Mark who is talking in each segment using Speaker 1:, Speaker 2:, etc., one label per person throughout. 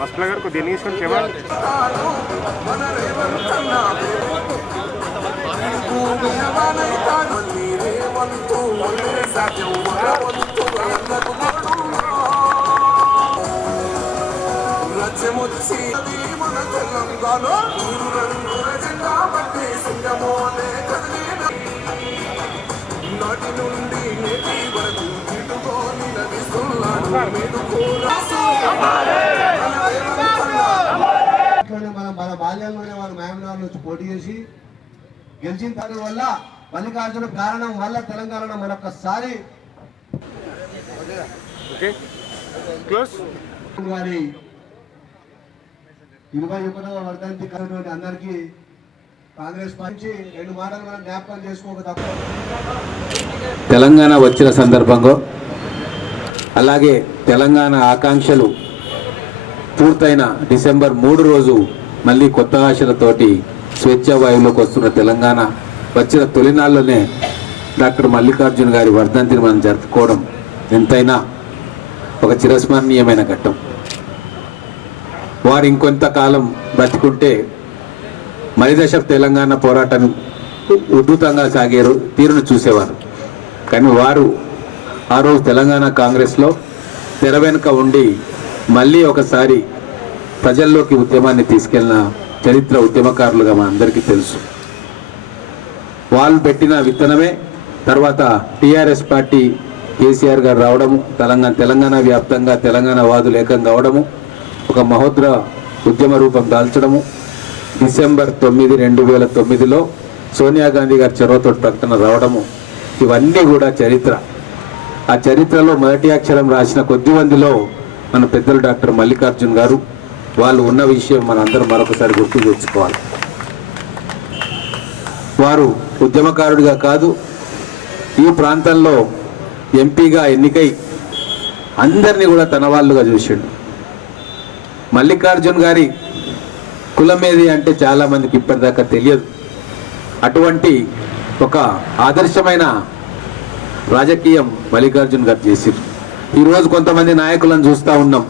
Speaker 1: మస్లా గారు కొద్దిగా తీసుకొని
Speaker 2: తెలంగాణ జెండా పట్టి సింగమోనే కదిలిన నాటి నుండి నేటి వరకు ఇటుకొని నడిస్తున్నాడు మెదుకోరా
Speaker 3: ఇట్లోనే మనం మన బాల్యంలోనే వాళ్ళు మహబూబ్నగర్ నుంచి పోటీ చేసి గెలిచిన దాని వల్ల మల్లికార్జున కారణం వల్ల తెలంగాణలో మరొకసారి
Speaker 1: ఓకే. క్లోజ్.
Speaker 3: గారి ఇరవై ఒకటవ వర్ధంతి కలిగినటువంటి అందరికీ కాంగ్రెస్ పార్టీ రెండు మాటలు మనం జ్ఞాపకం చేసుకోక తప్ప
Speaker 4: తెలంగాణ వచ్చిన సందర్భంగా అలాగే తెలంగాణ ఆకాంక్షలు పూర్తయిన డిసెంబర్ మూడు రోజు మళ్ళీ కొత్త ఆశలతోటి స్వేచ్ఛ వాయువులోకి వస్తున్న తెలంగాణ వచ్చిన తొలినాళ్ళలోనే డాక్టర్ మల్లికార్జున గారి వర్ధంతిని మనం జరుపుకోవడం ఎంతైనా ఒక చిరస్మరణీయమైన ఘట్టం. వారు ఇంకొంతకాలం బ్రతికుంటే మరిదశ తెలంగాణ పోరాటం ఉధృతంగా సాగే తీరును చూసేవారు. కానీ వారు ఆ రోజు తెలంగాణ కాంగ్రెస్లో తెర వెనుక ఉండి మళ్ళీ ఒకసారి ప్రజల్లోకి ఉద్యమాన్ని తీసుకెళ్ళిన చరిత్ర ఉద్యమకారులుగా మన అందరికీ తెలుసు. వాళ్ళు పెట్టిన విత్తనమే తర్వాత టీఆర్ఎస్ పార్టీ కేసీఆర్ గారు రావడము తెలంగాణ తెలంగాణ వ్యాప్తంగా తెలంగాణ వాదులు ఏకం కావడము ఒక మహోద్ర ఉద్యమ రూపం దాల్చడము. డిసెంబర్ తొమ్మిది రెండు వేల తొమ్మిదిలో సోనియా గాంధీ గారి చొరవతో ప్రకటన రావడము. ఇవన్నీ కూడా చరిత్ర. ఆ చరిత్రలో మొదటి అక్షరం రాసిన కొద్ది మందిలో మన పెద్దలు డాక్టర్ మల్లికార్జున్ గారు వాళ్ళు ఉన్న విషయం మనందరం మరొకసారి గుర్తు తెచ్చుకోవాలి. వారు ఉద్యమకారుడిగా కాదు ఈ ప్రాంతంలో ఎంపీగా ఎన్నికై అందరినీ కూడా తన వాళ్ళుగా చూసిండు. మల్లికార్జున్ గారి కులం ఏది అంటే చాలామందికి ఇప్పటిదాకా తెలియదు. అటువంటి ఒక ఆదర్శమైన రాజకీయం మల్లికార్జున్ గారు చేసిరు ఈరోజు కొంతమంది నాయకులను చూస్తూ ఉన్నాం.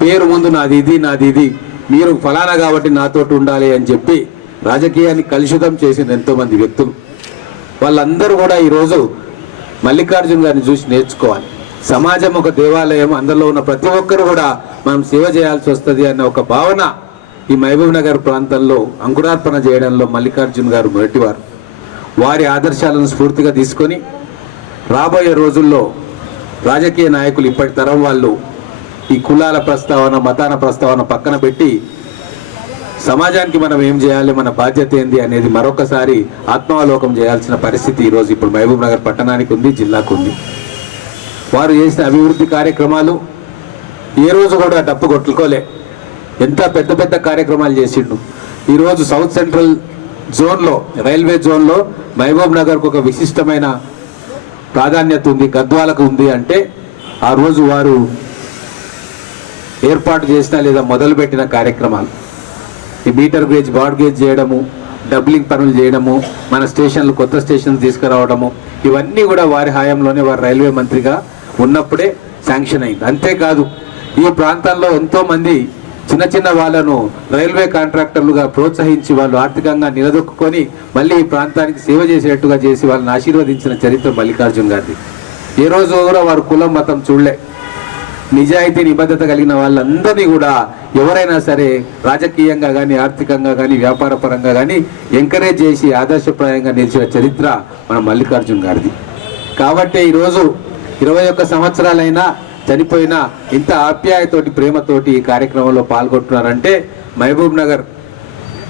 Speaker 4: పేరు ముందు నాది ఇది నాది ఇది. మీరు ఫలానా కాబట్టి నాతోటి ఉండాలి అని చెప్పి రాజకీయాన్ని కలుషితం చేసిన ఎంతోమంది వ్యక్తులు. వాళ్ళందరూ కూడా ఈరోజు మల్లికార్జున్ గారిని చూసి నేర్చుకోవాలి. సమాజం ఒక దేవాలయం అందులో ఉన్న ప్రతి ఒక్కరు కూడా మనం సేవ చేయాల్సి వస్తుంది అన్న ఒక భావన ఈ మహబూబ్ నగర్ ప్రాంతంలో అంకురార్పణ చేయడంలో మల్లికార్జున్ గారు మొదటివారు. వారి ఆదర్శాలను స్ఫూర్తిగా తీసుకొని రాబోయే రోజుల్లో రాజకీయ నాయకులు ఇప్పటి తరం వాళ్ళు ఈ కులాల ప్రస్తావన మతాన ప్రస్తావన పక్కన పెట్టి సమాజానికి మనం ఏం చేయాలి మన బాధ్యత ఏంది అనేది మరొకసారి ఆత్మావలోకం చేయాల్సిన పరిస్థితి ఈరోజు ఇప్పుడు మహబూబ్ నగర్ పట్టణానికి ఉంది జిల్లాకు ఉంది. వారు చేసిన అభివృద్ధి కార్యక్రమాలు ఏ రోజు కూడా డప్పు కొట్టుకోలే. ఎంత పెద్ద పెద్ద కార్యక్రమాలు చేసిండు. ఈరోజు సౌత్ సెంట్రల్ జోన్లో రైల్వే జోన్లో మహబూబ్ నగర్కు ఒక విశిష్టమైన ప్రాధాన్యత ఉంది గద్వాలకు ఉంది అంటే ఆ రోజు వారు ఏర్పాటు చేసిన లేదా మొదలుపెట్టిన కార్యక్రమాలు. ఈ మీటర్ గేజ్ బాడ్ గేజ్ చేయడము డబ్లింగ్ పనులు చేయడము మన స్టేషన్లు కొత్త స్టేషన్లు తీసుకురావడము ఇవన్నీ కూడా వారి హయాంలోనే వారి రైల్వే మంత్రిగా ఉన్నప్పుడే శాంక్షన్ అయింది. అంతేకాదు ఈ ప్రాంతాల్లో ఎంతోమంది చిన్న చిన్న వాళ్ళను రైల్వే కాంట్రాక్టర్లుగా ప్రోత్సహించి వాళ్ళు ఆర్థికంగా నిలదొక్కుని మళ్ళీ ఈ ప్రాంతానికి సేవ చేసేట్టుగా చేసి వాళ్ళని ఆశీర్వదించిన చరిత్ర మల్లికార్జున్ గారిది. ఏ రోజు కూడా వారు కులం మతం చూడలే. నిజాయితీ నిబద్ధత కలిగిన వాళ్ళందరినీ కూడా ఎవరైనా సరే రాజకీయంగా కానీ ఆర్థికంగా కానీ వ్యాపార పరంగా కానీ ఎంకరేజ్ చేసి ఆదర్శప్రాయంగా నిలిచిన చరిత్ర మన మల్లికార్జున్ గారిది. కాబట్టి ఈరోజు ఇరవై ఒక్క సంవత్సరాలైనా చనిపోయిన ఇంత ఆప్యాయతోటి ప్రేమతోటి ఈ కార్యక్రమంలో పాల్గొంటున్నారంటే మహబూబ్ నగర్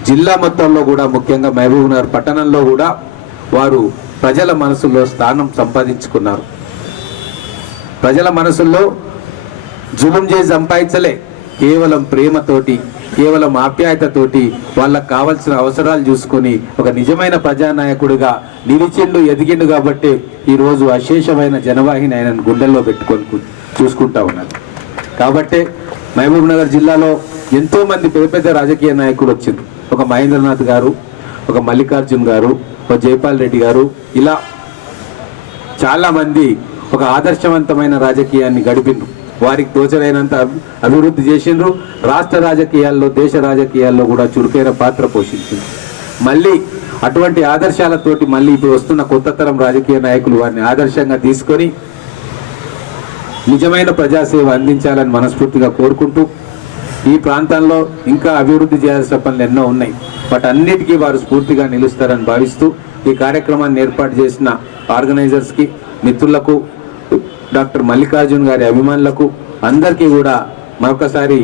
Speaker 4: జిల్లా మొత్తంలో కూడా ముఖ్యంగా మహబూబ్ నగర్ పట్టణంలో కూడా వారు ప్రజల మనసుల్లో స్థానం సంపాదించుకున్నారు. ప్రజల మనసుల్లో జులుం చేసి సంపాదించలే. కేవలం ప్రేమతోటి కేవలం ఆప్యాయతతోటి వాళ్ళకు కావాల్సిన అవసరాలు చూసుకొని ఒక నిజమైన ప్రజానాయకుడిగా నిలిచిండు ఎదిగిండు కాబట్టి ఈరోజు అశేషమైన జనవాహిని ఆయన గుండెల్లో పెట్టుకొని చూసుకుంటా ఉన్నారు. కాబట్టి మహబూబ్నగర్ జిల్లాలో ఎంతోమంది పెద్ద పెద్ద రాజకీయ నాయకులు వచ్చింది ఒక మహేంద్రనాథ్ గారు ఒక మల్లికార్జున్ గారు ఒక జైపాల్ రెడ్డి గారు ఇలా చాలామంది ఒక ఆదర్శవంతమైన రాజకీయాన్ని గడిపిండ్రు వారికి తోచలేనంత అభివృద్ధి చేసిండ్రు. రాష్ట్ర రాజకీయాల్లో దేశ రాజకీయాల్లో కూడా చురుకైన పాత్ర పోషించింది. మళ్ళీ అటువంటి ఆదర్శాలతోటి మళ్ళీ ఇప్పుడు వస్తున్న కొత్త తరం రాజకీయ నాయకులు వారిని ఆదర్శంగా తీసుకొని నిజమైన ప్రజాసేవ అందించాలని మనస్ఫూర్తిగా కోరుకుంటూ ఈ ప్రాంతంలో ఇంకా అభివృద్ధి చేయాల్సిన పనులు ఎన్నో ఉన్నాయి. వాటన్నిటికీ వారు స్ఫూర్తిగా నిలుస్తారని భావిస్తూ ఈ కార్యక్రమాన్ని ఏర్పాటు చేసిన ఆర్గనైజర్స్కి మిత్రులకు డాక్టర్ మల్లికార్జున్ గారి అభిమానులకు అందరికీ కూడా మరొకసారి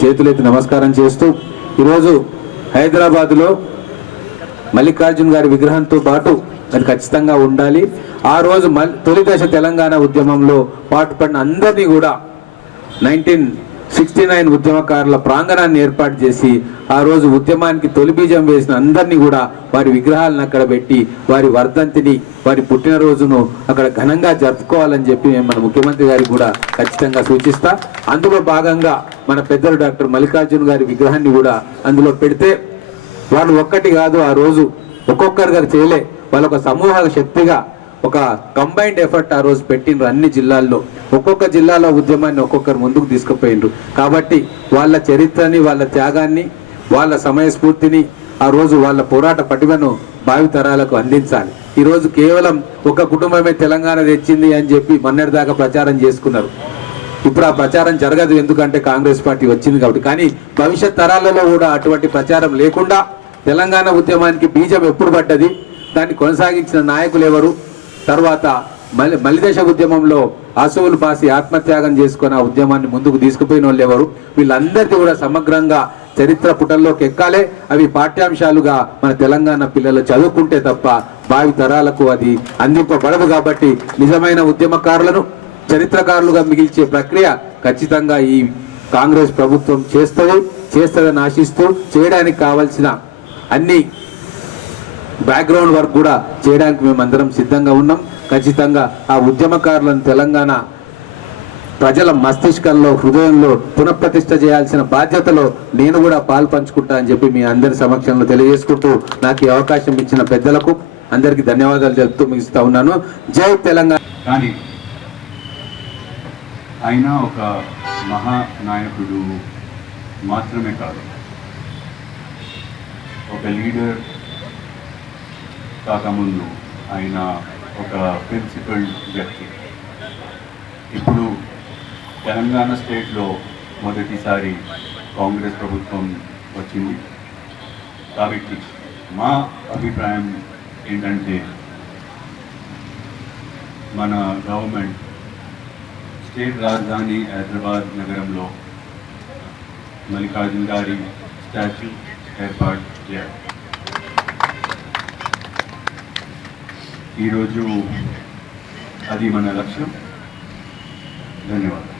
Speaker 4: చేతులెత్తి నమస్కారం చేస్తూ ఈరోజు హైదరాబాద్లో మల్లికార్జున్ గారి విగ్రహంతో పాటు అది ఖచ్చితంగా ఉండాలి. ఆ రోజు మల్ తొలి దశ తెలంగాణ ఉద్యమంలో పాటుపడిన అందరినీ కూడా నైన్టీన్ సిక్స్టీ నైన్ ఉద్యమకారుల ప్రాంగణాన్ని ఏర్పాటు చేసి ఆ రోజు ఉద్యమానికి తొలి బీజం వేసిన అందరినీ కూడా వారి విగ్రహాలను అక్కడ పెట్టి వారి వర్ధంతిని వారి పుట్టినరోజును అక్కడ ఘనంగా జరుపుకోవాలని చెప్పి మేము మన ముఖ్యమంత్రి గారికి కూడా ఖచ్చితంగా సూచిస్తా. అందులో భాగంగా మన పెద్దలు డాక్టర్ మల్లికార్జున్ గారి విగ్రహాన్ని కూడా అందులో పెడితే వాళ్ళు ఒక్కటి కాదు ఆ రోజు ఒక్కొక్కరుగా చేయలే. వాళ్ళొక సమూహ శక్తిగా ఒక కంబైన్డ్ ఎఫర్ట్ ఆ రోజు పెట్టిండ్రు అన్ని జిల్లాల్లో. ఒక్కొక్క జిల్లాలో ఉద్యమాన్ని ఒక్కొక్కరు ముందుకు తీసుకుపోయిండ్రు. కాబట్టి వాళ్ళ చరిత్రని వాళ్ళ త్యాగాన్ని వాళ్ళ సమయస్ఫూర్తిని ఆ రోజు వాళ్ళ పోరాట పటిమను భావితరాలకు అందించాలి. ఈరోజు కేవలం ఒక కుటుంబమే తెలంగాణ తెచ్చింది అని చెప్పి మొన్నటిదాకా ప్రచారం చేసుకున్నారు. ఇప్పుడు ఆ ప్రచారం జరగదు ఎందుకంటే కాంగ్రెస్ పార్టీ వచ్చింది కాబట్టి. కానీ భవిష్యత్ తరాలలో కూడా అటువంటి ప్రచారం లేకుండా తెలంగాణ ఉద్యమానికి బీజం ఎప్పుడు పడ్డది? దాన్ని కొనసాగించిన నాయకులు ఎవరు? తర్వాత మలి మలిదేశ ఉద్యమంలో ఆశువులు బాసి ఆత్మత్యాగం చేసుకుని ఆ ఉద్యమాన్ని ముందుకు తీసుకుపోయిన వాళ్ళు ఎవరు? వీళ్ళందరికీ కూడా సమగ్రంగా చరిత్ర పుటల్లోకి ఎక్కాలే. అవి పాఠ్యాంశాలుగా మన తెలంగాణ పిల్లలు చదువుకుంటే తప్ప భావి తరాలకు అది అందింపబడదు కాబట్టి నిజమైన ఉద్యమకారులను చరిత్రకారులుగా మిగిల్చే ప్రక్రియ ఖచ్చితంగా ఈ కాంగ్రెస్ ప్రభుత్వం చేస్తుంది చేస్తుందని ఆశిస్తూ చేయడానికి కావలసిన అన్ని బ్యాక్గ్రౌండ్ వర్క్ కూడా చేయడానికి మేమందరం సిద్ధంగా ఉన్నాం. ఖచ్చితంగా ఆ ఉద్యమకారులను తెలంగాణ ప్రజల మస్తిష్కంలో హృదయంలో పునఃప్రతిష్ట చేయాల్సిన బాధ్యతలో నేను కూడా పాల్పంచుకుంటా అని చెప్పి మీ అందరి సమక్షంలో తెలియజేసుకుంటూ నాకు ఈ అవకాశం ఇచ్చిన పెద్దలకు అందరికీ ధన్యవాదాలు చెప్తూ ముగిస్తా ఉన్నాను. జై తెలంగాణ.
Speaker 5: కానీ ఆయన ఒక మహానాయకుడు మాత్రమే కాదు. ఒక లీడర్ కాకముందు ఆయన ఒక ప్రిన్సిపల్ వ్యక్తి. ఇప్పుడు తెలంగాణ స్టేట్లో మొదటిసారి కాంగ్రెస్ ప్రభుత్వం వచ్చింది. కాబట్టి మా అభిప్రాయం ఏంటంటే మన గవర్నమెంట్ స్టేట్ రాజధాని హైదరాబాద్ నగరంలో మల్లికార్జున గారి స్టాచ్యూ ఏర్పాటు చేయాలి. ఈరోజు అది మన లక్ష్యం. ధన్యవాదాలు.